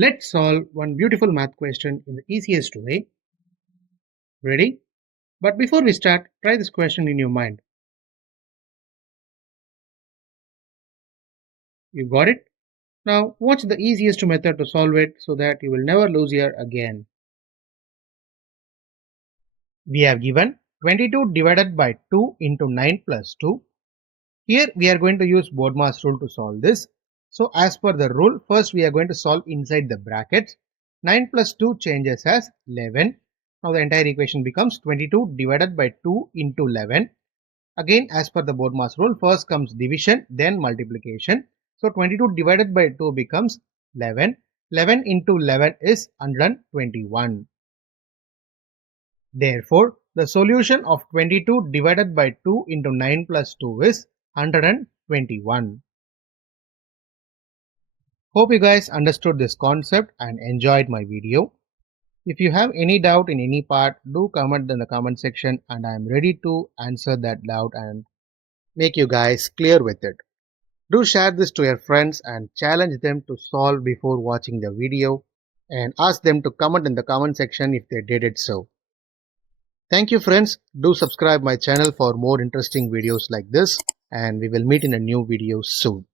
Let's solve one beautiful math question in the easiest way. Ready? But before we start, try this question in your mind. You got it? Now, what's the easiest method to solve it so that you will never lose here again? We have given 22 divided by 2 into 9 plus 2. Here we are going to use BODMAS rule to solve this. So as per the rule, first we are going to solve inside the brackets. 9 plus 2 changes as 11. Now the entire equation becomes 22 divided by 2 into 11. Again, as per the BODMAS rule, first comes division, then multiplication. So 22 divided by 2 becomes 11. 11 into 11 is 121. Therefore, the solution of 22 divided by 2 into 9 plus 2 is 121. Hope you guys understood this concept and enjoyed my video. If you have any doubt in any part, do comment in the comment section and I am ready to answer that doubt and make you guys clear with it. Do share this to your friends and challenge them to solve before watching the video and ask them to comment in the comment section if they did it so. Thank you friends. Do subscribe my channel for more interesting videos like this and we will meet in a new video soon.